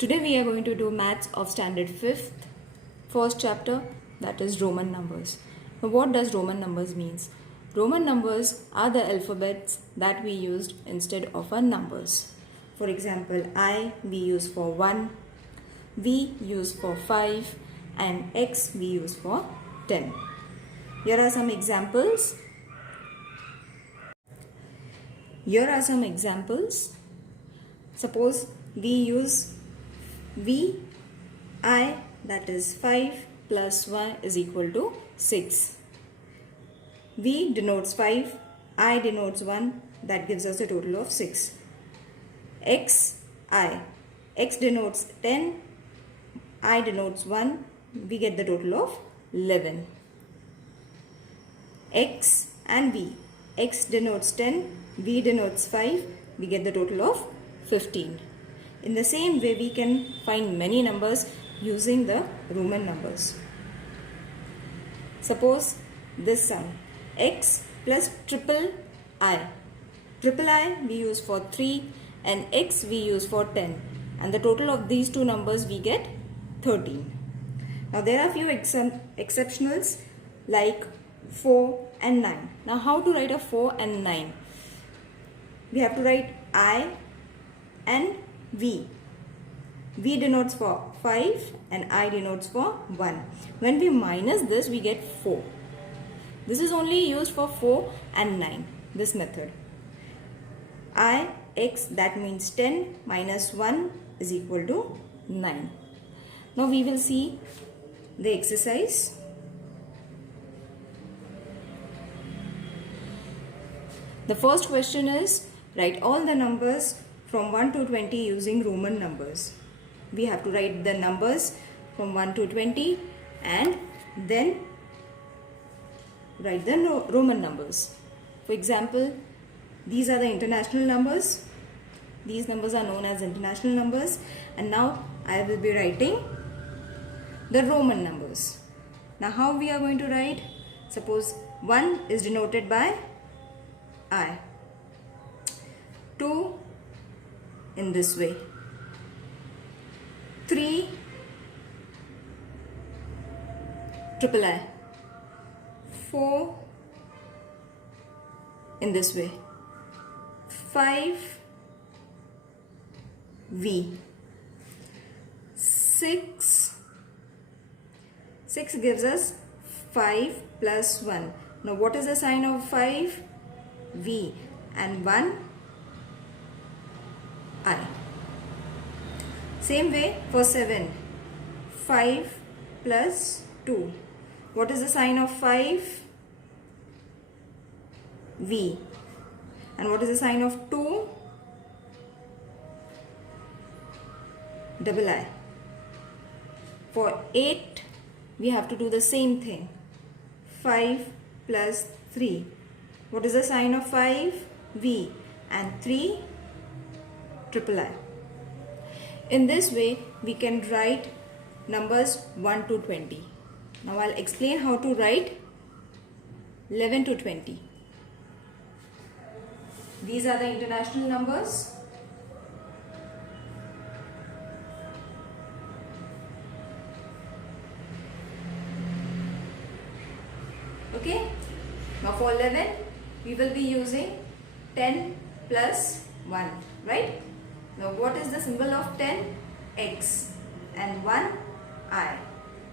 Today we are going to do maths of standard 5th, first chapter, that is Roman numbers. Now what does Roman numbers means? Roman numbers are the alphabets that we used instead of our numbers. For example, I we use for 1, V use for 5 and X we use for 10. Here are some examples. Suppose we use V, I, that is 5 plus 1 is equal to 6. V denotes 5, I denotes 1, that gives us a total of 6. X, I. X denotes 10, I denotes 1, we get the total of 11. X and V. X denotes 10, V denotes 5, we get the total of 15. In the same way, we can find many numbers using the Roman numbers. Suppose this sum, X plus triple I. Triple I we use for 3 and X we use for 10. And the total of these two numbers we get 13. Now there are few exceptionals like 4 and 9. Now how to write a 4 and 9? We have to write I and V. V denotes for 5 and I denotes for 1. When we minus this, we get 4. This is only used for 4 and 9, this method. I, X, that means 10 minus 1 is equal to 9. Now we will see the exercise. The first question is, write all the numbers from 1 to 20 using Roman numbers. We have to write the numbers from 1 to 20 and then write the Roman numbers. For example, these are the international numbers. These numbers are known as international numbers. And now I will be writing the Roman numbers. Now how we are going to write? Suppose 1 is denoted by I. 2 in this way. 3 triple I. 4 in this way. 5 V. 6 gives us 5 plus 1. Now what is the sign of 5? V, and 1 I. Same way for 7. 5 plus 2. What is the sign of 5? V. And what is the sign of 2? Double I. For 8, we have to do the same thing. 5 plus 3. What is the sign of 5? V. And 3? Triple I. In this way, we can write numbers 1 to 20. Now I'll explain how to write 11 to 20. These are the international numbers. Okay. Now for 11, we will be using 10 plus 1, right? Now what is the symbol of 10? X, and 1 I.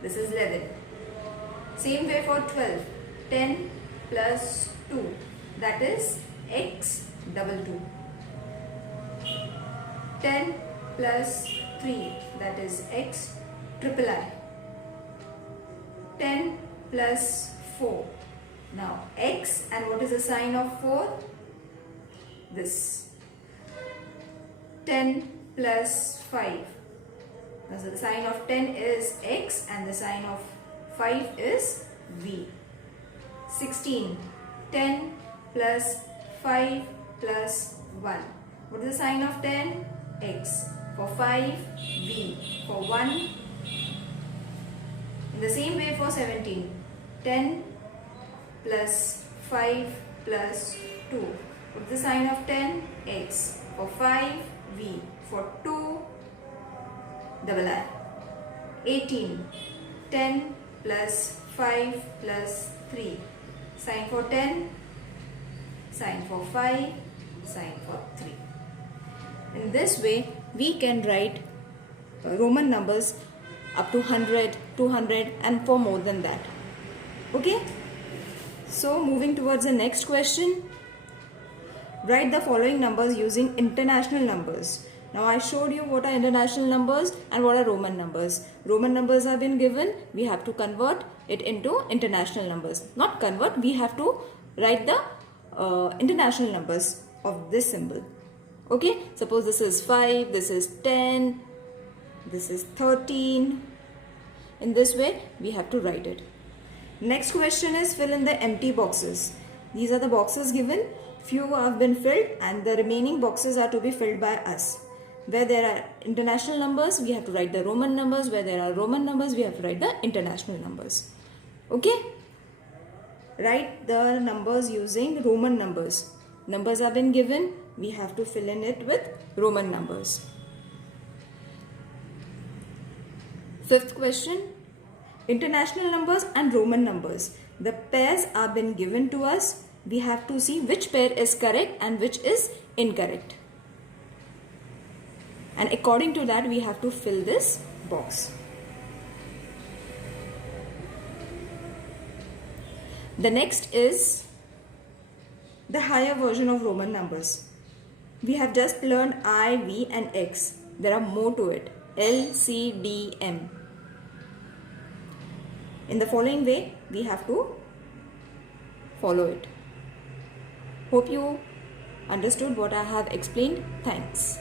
This is 11. Same way for 12. 10 plus 2, that is X double 2. 10 plus 3, that is X triple I. 10 plus 4. Now X, and what is the sign of 4? This. 10 plus 5. Now so the sign of 10 is X and the sign of 5 is V. 16. 10 plus 5 plus 1. What is the sign of 10? X. For 5, V. For 1. In the same way for 17. 10 plus 5 plus 2. What is the sign of 10? X. For 5, V. For 2, double I. 18. 10 plus 5 plus 3. Sign for 10, sign for 5, sign for 3. In this way, we can write Roman numbers up to 100, 200 and for more than that. Okay? So, moving towards the next question. Write the following numbers using international numbers. Now I showed you what are international numbers and what are Roman numbers. Roman numbers have been given. We have to convert it into international numbers. Not convert, we have to write the international numbers of this symbol. Okay, suppose this is 5, this is 10, this is 13. In this way, we have to write it. Next question is fill in the empty boxes. These are the boxes given. Few have been filled and the remaining boxes are to be filled by us. Where there are international numbers, we have to write the Roman numbers. Where there are Roman numbers, we have to write the international numbers. Okay? Write the numbers using Roman numbers. Numbers have been given. We have to fill in it with Roman numbers. Fifth question. International numbers and Roman numbers. The pairs are been given to us. We have to see which pair is correct and which is incorrect. And according to that, we have to fill this box. The next is the higher version of Roman numbers. We have just learned I, V and X. There are more to it. L, C, D, M. In the following way, we have to follow it. Hope you understood what I have explained. Thanks.